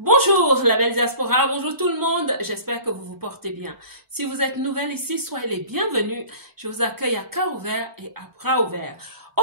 Bonjour la belle diaspora, bonjour tout le monde, j'espère que vous vous portez bien. Si vous êtes nouvelle ici, soyez les bienvenus. Je vous accueille à cœur ouvert et à bras ouverts.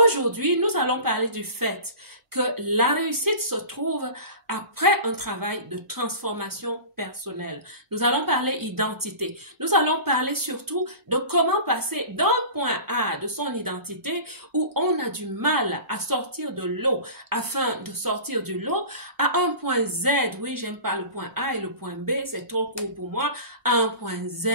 Aujourd'hui, nous allons parler du fait que la réussite se trouve après un travail de transformation personnelle. Nous allons parler identité. Nous allons parler surtout de comment passer d'un point A de son identité où on a du mal à sortir de l'eau afin de sortir du lot à un point Z. Oui, j'aime pas le point A et le point B, c'est trop court pour moi. À un point Z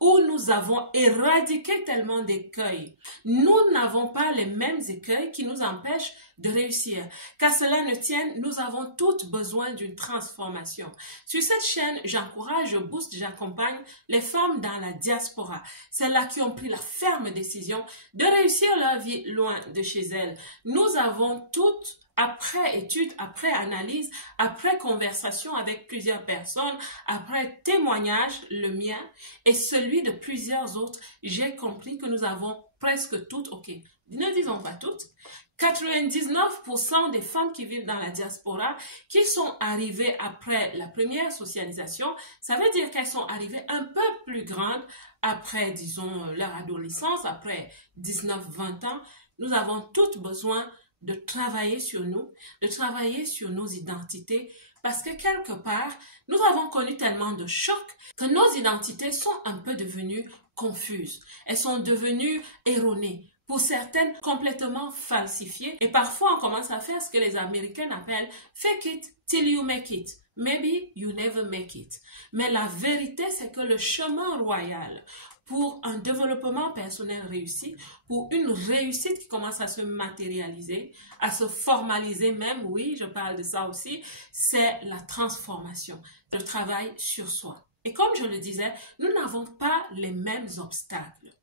où nous avons éradiqué tellement d'écueils. Nous n'avons pas les mêmes écueils qui nous empêchent de réussir. Qu'à cela ne tienne, nous avons toutes besoin d'une transformation. Sur cette chaîne, j'encourage, je booste, j'accompagne les femmes dans la diaspora, celles-là qui ont pris la ferme décision de réussir leur vie loin de chez elles. Nous avons toutes, après étude, après analyse, après conversation avec plusieurs personnes, après témoignage, le mien et celui de plusieurs autres, j'ai compris que nous avons presque toutes, ok, ne disons pas toutes, 99% des femmes qui vivent dans la diaspora qui sont arrivées après la première socialisation, ça veut dire qu'elles sont arrivées un peu plus grandes après, disons, leur adolescence, après 19-20 ans. Nous avons toutes besoin de travailler sur nous, de travailler sur nos identités, parce que quelque part, nous avons connu tellement de chocs que nos identités sont un peu devenues confuses. Elles sont devenues erronées. Pour certaines, complètement falsifiées. Et parfois, on commence à faire ce que les Américains appellent « fake it till you make it ». Maybe you never make it. Mais la vérité, c'est que le chemin royal pour un développement personnel réussi, pour une réussite qui commence à se matérialiser, à se formaliser même, oui, je parle de ça aussi, c'est la transformation, le travail sur soi. Et comme je le disais, nous n'avons pas les mêmes obstacles.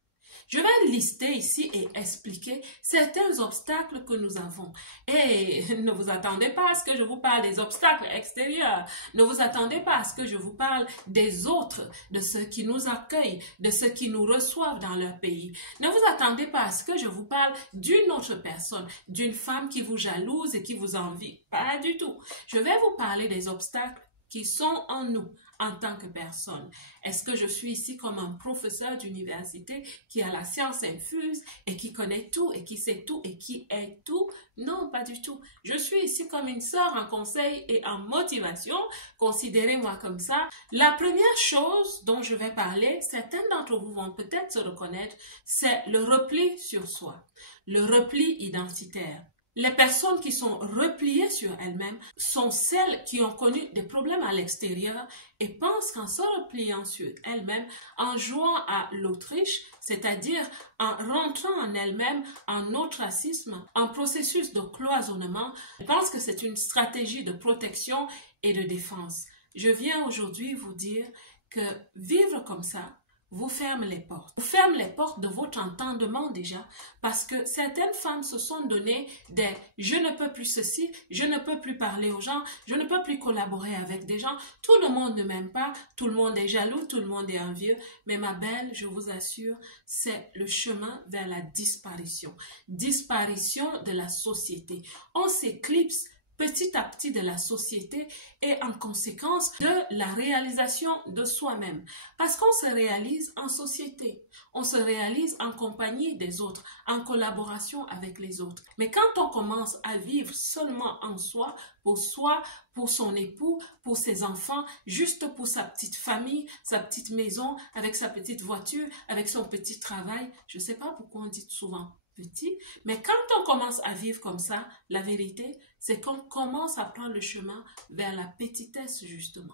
Je vais lister ici et expliquer certains obstacles que nous avons. Et ne vous attendez pas à ce que je vous parle des obstacles extérieurs. Ne vous attendez pas à ce que je vous parle des autres, de ceux qui nous accueillent, de ceux qui nous reçoivent dans leur pays. Ne vous attendez pas à ce que je vous parle d'une autre personne, d'une femme qui vous jalouse et qui vous envie. Pas du tout. Je vais vous parler des obstacles qui sont en nous en tant que personne. Est-ce que je suis ici comme un professeur d'université qui a la science infuse et qui connaît tout et qui sait tout et qui est tout? Non, pas du tout. Je suis ici comme une sœur en conseil et en motivation. Considérez-moi comme ça. La première chose dont je vais parler, certains d'entre vous vont peut-être se reconnaître, c'est le repli sur soi, le repli identitaire. Les personnes qui sont repliées sur elles-mêmes sont celles qui ont connu des problèmes à l'extérieur et pensent qu'en se repliant sur elles-mêmes, en jouant à l'autruche, c'est-à-dire en rentrant en elles-mêmes en ostracisme, en processus de cloisonnement, pensent que c'est une stratégie de protection et de défense. Je viens aujourd'hui vous dire que vivre comme ça vous ferme les portes. Vous ferme les portes de votre entendement déjà parce que certaines femmes se sont données des « je ne peux plus ceci, je ne peux plus parler aux gens, je ne peux plus collaborer avec des gens, tout le monde ne m'aime pas, tout le monde est jaloux, tout le monde est envieux ». Mais ma belle, je vous assure, c'est le chemin vers la disparition. Disparition de la société. On s'éclipse petit à petit de la société et en conséquence de la réalisation de soi-même. Parce qu'on se réalise en société, on se réalise en compagnie des autres, en collaboration avec les autres. Mais quand on commence à vivre seulement en soi, pour son époux, pour ses enfants, juste pour sa petite famille, sa petite maison, avec sa petite voiture, avec son petit travail, je ne sais pas pourquoi on dit souvent petit, mais quand on commence à vivre comme ça, la vérité, c'est qu'on commence à prendre le chemin vers la petitesse, justement.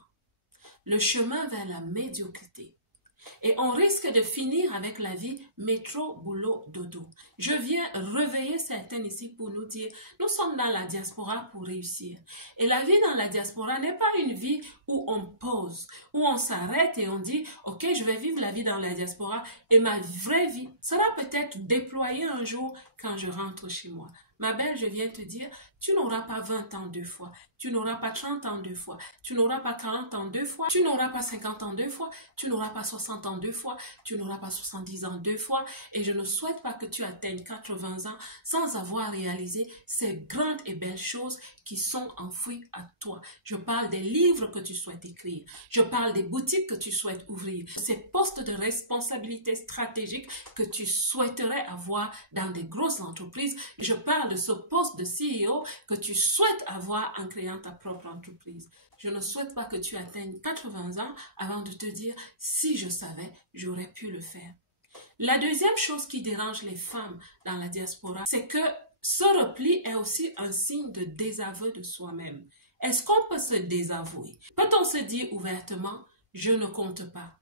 Le chemin vers la médiocrité. Et on risque de finir avec la vie métro, boulot, dodo. Je viens réveiller certaines ici pour nous dire, nous sommes dans la diaspora pour réussir. Et la vie dans la diaspora n'est pas une vie où on pause, où on s'arrête et on dit, ok, je vais vivre la vie dans la diaspora et ma vraie vie sera peut-être déployée un jour quand je rentre chez moi. Ma belle, je viens te dire, tu n'auras pas 20 ans deux fois, tu n'auras pas 30 ans deux fois, tu n'auras pas 40 ans deux fois, tu n'auras pas 50 ans deux fois, tu n'auras pas 60 ans deux fois, tu n'auras pas 70 ans deux fois, et je ne souhaite pas que tu atteignes 80 ans sans avoir réalisé ces grandes et belles choses qui sont enfouies à toi. Je parle des livres que tu souhaites écrire, je parle des boutiques que tu souhaites ouvrir, ces postes de responsabilité stratégique que tu souhaiterais avoir dans des grosses entreprises. Je parle de ce poste de CEO que tu souhaites avoir en créant ta propre entreprise. Je ne souhaite pas que tu atteignes 80 ans avant de te dire « si je savais, j'aurais pu le faire ». La deuxième chose qui dérange les femmes dans la diaspora, c'est que ce repli est aussi un signe de désaveu de soi-même. Est-ce qu'on peut se désavouer? Peut-on se dire ouvertement « je ne compte pas,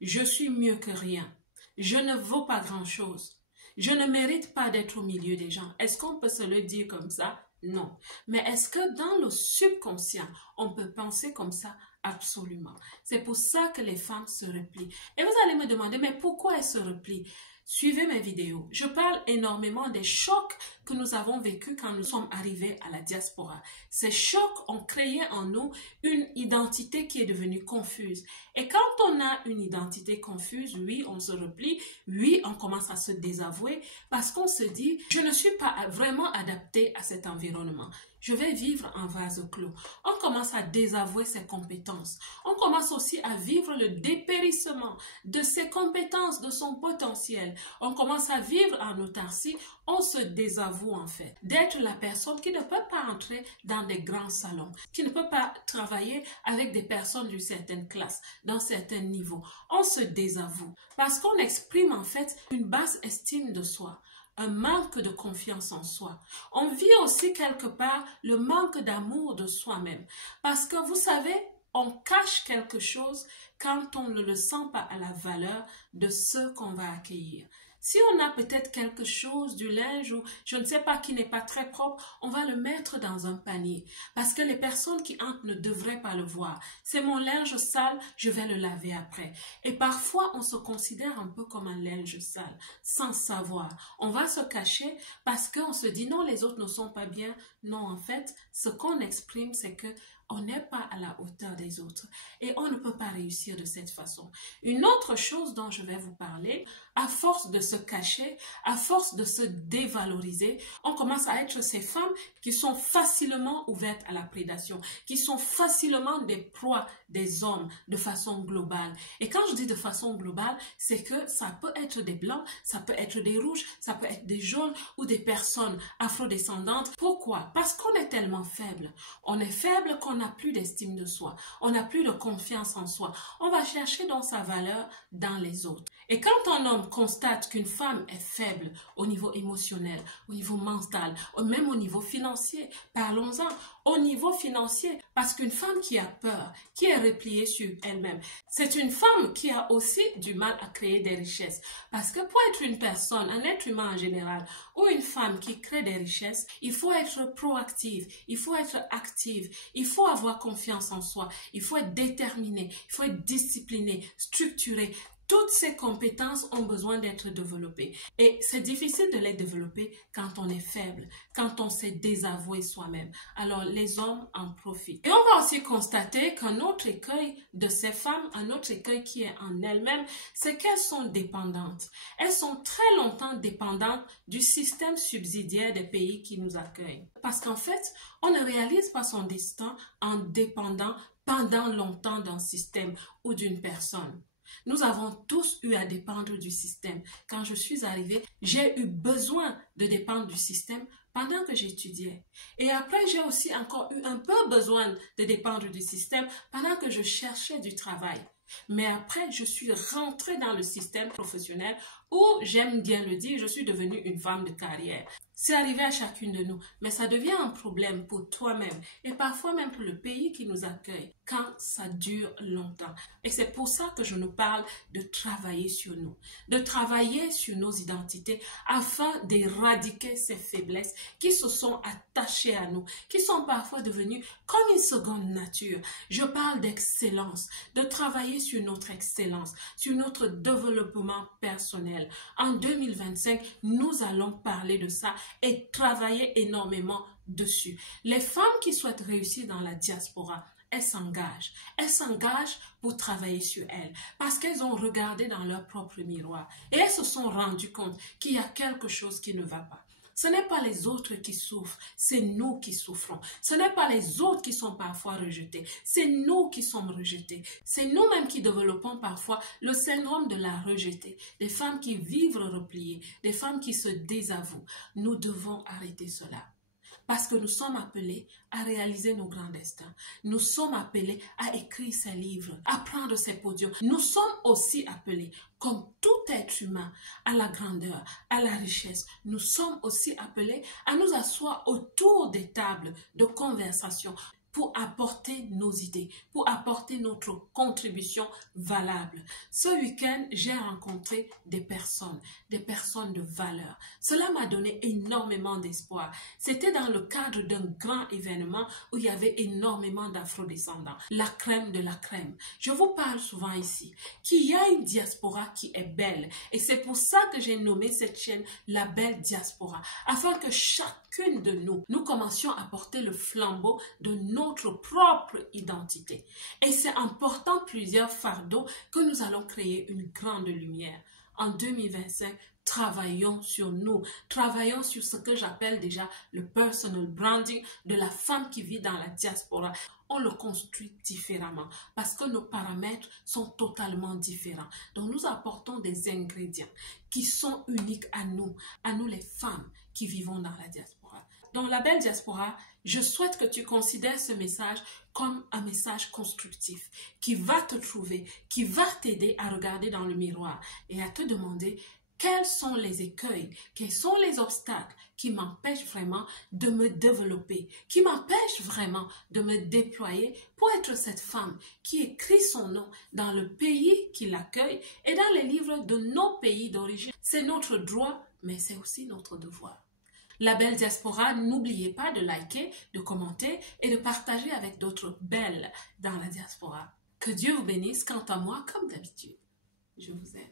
je suis mieux que rien, je ne vaux pas grand-chose, je ne mérite pas d'être au milieu des gens ». Est-ce qu'on peut se le dire comme ça? Non. Mais est-ce que dans le subconscient, on peut penser comme ça? Absolument. C'est pour ça que les femmes se replient. Et vous allez me demander, mais pourquoi elles se replient? Suivez mes vidéos. Je parle énormément des chocs que nous avons vécus quand nous sommes arrivés à la diaspora. Ces chocs ont créé en nous une identité qui est devenue confuse. Et quand on a une identité confuse, oui, on se replie, oui, on commence à se désavouer parce qu'on se dit, je ne suis pas vraiment adapté à cet environnement. Je vais vivre en vase clos. On commence à désavouer ses compétences. On commence aussi à vivre le dépérissement de ses compétences, de son potentiel. On commence à vivre en autarcie. On se désavoue en fait d'être la personne qui ne peut pas entrer dans des grands salons, qui ne peut pas travailler avec des personnes d'une certaine classe, d'un certain niveau. On se désavoue parce qu'on exprime en fait une basse estime de soi, un manque de confiance en soi. On vit aussi quelque part le manque d'amour de soi-même. Parce que vous savez, on cache quelque chose quand on ne le sent pas à la valeur de ce qu'on va accueillir. Si on a peut-être quelque chose, du linge ou je ne sais pas qui n'est pas très propre, on va le mettre dans un panier. Parce que les personnes qui entrent ne devraient pas le voir. C'est mon linge sale, je vais le laver après. Et parfois, on se considère un peu comme un linge sale, sans savoir. On va se cacher parce qu'on se dit non, les autres ne sont pas bien. Non, en fait, ce qu'on exprime, c'est que on n'est pas à la hauteur des autres et on ne peut pas réussir de cette façon. Une autre chose dont je vais vous parler, à force de se cacher, à force de se dévaloriser, on commence à être ces femmes qui sont facilement ouvertes à la prédation, qui sont facilement des proies des hommes de façon globale. Et quand je dis de façon globale, c'est que ça peut être des blancs, ça peut être des rouges, ça peut être des jaunes ou des personnes afrodescendantes. Pourquoi? Parce qu'on est tellement faible. On est faible qu'on n'a plus d'estime de soi, on n'a plus de confiance en soi. On va chercher donc sa valeur dans les autres. Et quand un homme constate qu'une femme est faible au niveau émotionnel, au niveau mental, ou même au niveau financier, parlons-en, au niveau financier, parce qu'une femme qui a peur, qui est repliée sur elle-même, c'est une femme qui a aussi du mal à créer des richesses. Parce que pour être une personne, un être humain en général, ou une femme qui crée des richesses, il faut être proactive, il faut être active, il faut avoir confiance en soi, il faut être déterminé, il faut être discipliné, structuré. Toutes ces compétences ont besoin d'être développées. Et c'est difficile de les développer quand on est faible, quand on s'est désavoué soi-même. Alors, les hommes en profitent. Et on va aussi constater qu'un autre écueil de ces femmes, un autre écueil qui est en elles-mêmes, c'est qu'elles sont dépendantes. Elles sont très longtemps dépendantes du système subsidiaire des pays qui nous accueillent. Parce qu'en fait, on ne réalise pas son destin en dépendant pendant longtemps d'un système ou d'une personne. Nous avons tous eu à dépendre du système. Quand je suis arrivée, j'ai eu besoin de dépendre du système pendant que j'étudiais. Et après, j'ai aussi encore eu un peu besoin de dépendre du système pendant que je cherchais du travail. Mais après, je suis rentrée dans le système professionnel où, j'aime bien le dire, je suis devenue une femme de carrière. C'est arrivé à chacune de nous, mais ça devient un problème pour toi-même et parfois même pour le pays qui nous accueille quand ça dure longtemps. Et c'est pour ça que je nous parle de travailler sur nous, de travailler sur nos identités afin d'éradiquer ces faiblesses qui se sont attachées à nous, qui sont parfois devenues comme une seconde nature. Je parle d'excellence, de travailler sur notre excellence, sur notre développement personnel. En 2025, nous allons parler de ça et travailler énormément dessus. Les femmes qui souhaitent réussir dans la diaspora, elles s'engagent. Elles s'engagent pour travailler sur elles parce qu'elles ont regardé dans leur propre miroir et elles se sont rendues compte qu'il y a quelque chose qui ne va pas. Ce n'est pas les autres qui souffrent, c'est nous qui souffrons. Ce n'est pas les autres qui sont parfois rejetés, c'est nous qui sommes rejetés. C'est nous-mêmes qui développons parfois le syndrome de la rejetée. Des femmes qui vivent repliées, des femmes qui se désavouent. Nous devons arrêter cela. Parce que nous sommes appelés à réaliser nos grands destins. Nous sommes appelés à écrire ces livres, à prendre ces podiums. Nous sommes aussi appelés, comme tout être humain, à la grandeur, à la richesse. Nous sommes aussi appelés à nous asseoir autour des tables de conversation pour apporter nos idées, pour apporter notre contribution valable. Ce week-end, j'ai rencontré des personnes de valeur. Cela m'a donné énormément d'espoir. C'était dans le cadre d'un grand événement où il y avait énormément d'afrodescendants, la crème de la crème. Je vous parle souvent ici qu'il y a une diaspora qui est belle et c'est pour ça que j'ai nommé cette chaîne La Belle Diaspora, afin que chacune de nous commencions à porter le flambeau de notre propre identité. Et c'est en portant plusieurs fardeaux que nous allons créer une grande lumière. En 2025, travaillons sur nous, travaillons sur ce que j'appelle déjà le personal branding de la femme qui vit dans la diaspora. On le construit différemment parce que nos paramètres sont totalement différents. Donc nous apportons des ingrédients qui sont uniques à nous les femmes qui vivons dans la diaspora. Dans La Belle Diaspora, je souhaite que tu considères ce message comme un message constructif qui va te trouver, qui va t'aider à regarder dans le miroir et à te demander quels sont les écueils, quels sont les obstacles qui m'empêchent vraiment de me développer, qui m'empêchent vraiment de me déployer pour être cette femme qui écrit son nom dans le pays qui l'accueille et dans les livres de nos pays d'origine. C'est notre droit, mais c'est aussi notre devoir. La Belle Diaspora, n'oubliez pas de liker, de commenter et de partager avec d'autres belles dans la diaspora. Que Dieu vous bénisse. Quant à moi, comme d'habitude, je vous aime.